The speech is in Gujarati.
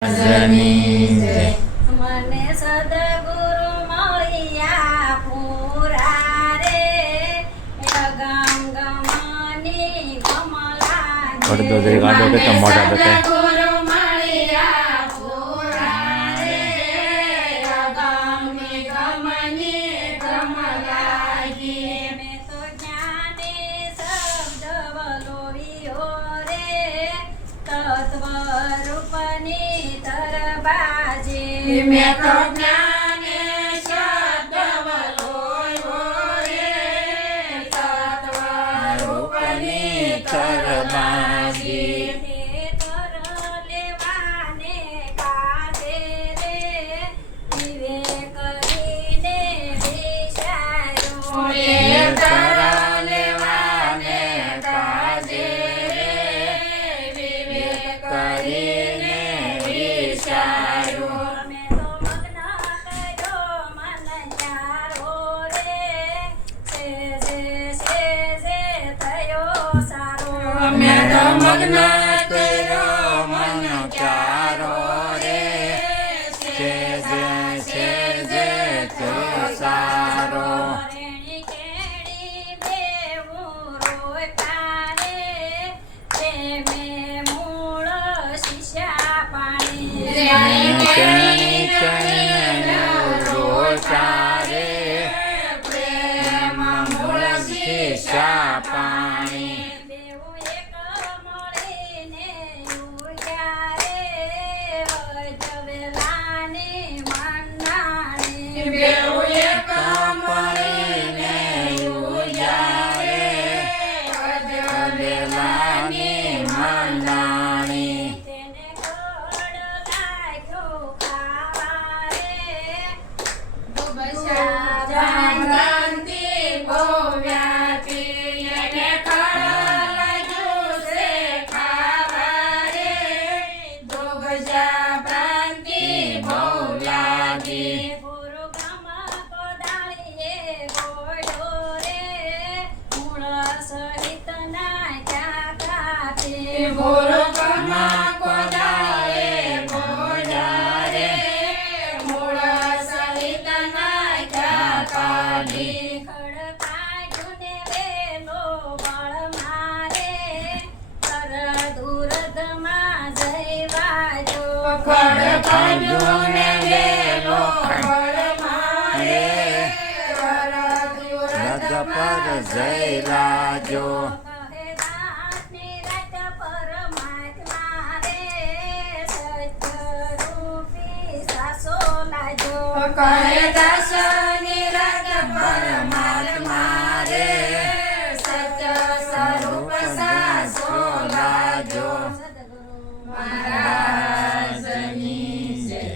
જની જય મને સદગુરુ મળ્યા પૂરા રે ગમ ગમની કમલા અડધો જરીક આડો કરતો મોઢા બતાય ગુરુ મળ્યા પૂરા રે ગમ ગમની કમલાજી મેં તો જ્ઞાને શબ્દ વલોવ્યો રે. તત્વ રૂપની તરબાજે મેં તો જ્ઞાને શબ્દ વલોવ્યો રે. તત્વ રૂપની તરબાજે મગ્ન કર્યો મન ચારો રે છે જે છે જે તો સારો પ્રેમે મૂળ શિષા પાણી રદ પર જઈ લાજો. કહે દાસ